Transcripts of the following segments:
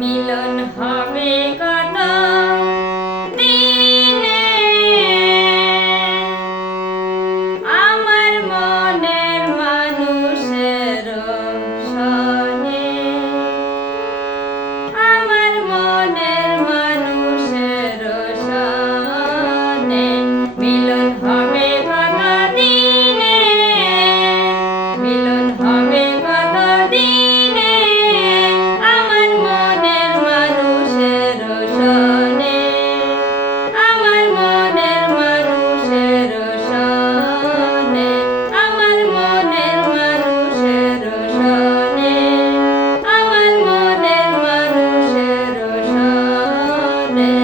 মিলন হবে কত দিনে আমার মনের মানুষের সনে আমার মনের মানুষের সনে মিলন হবে কত দিনে মিলন হবে কত দিনে আমার মনের মানুষের সনে আমার মনের মানুষের সনে আমার মনের মানুষের সনে আমার মনের মানুষের সনে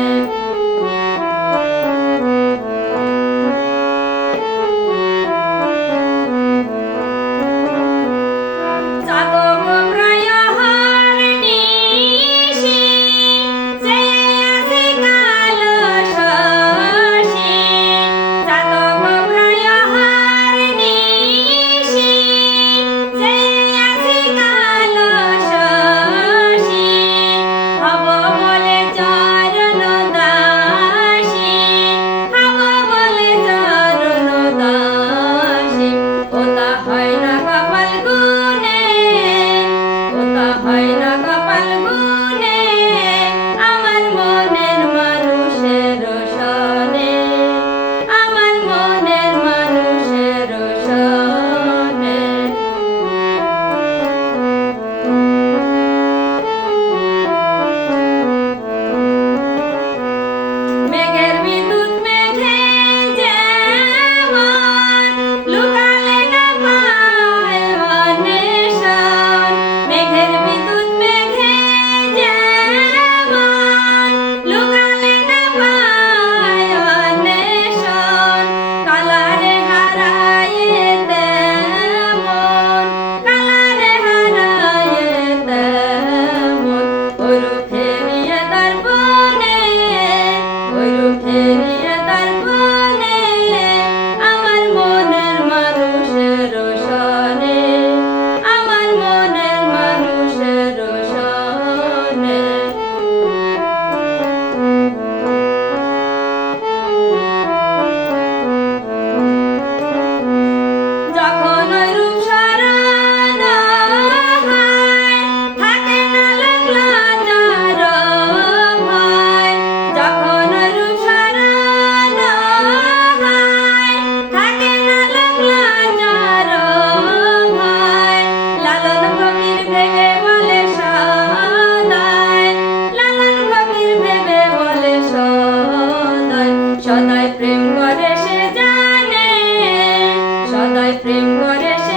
সদাই প্রেম করে সে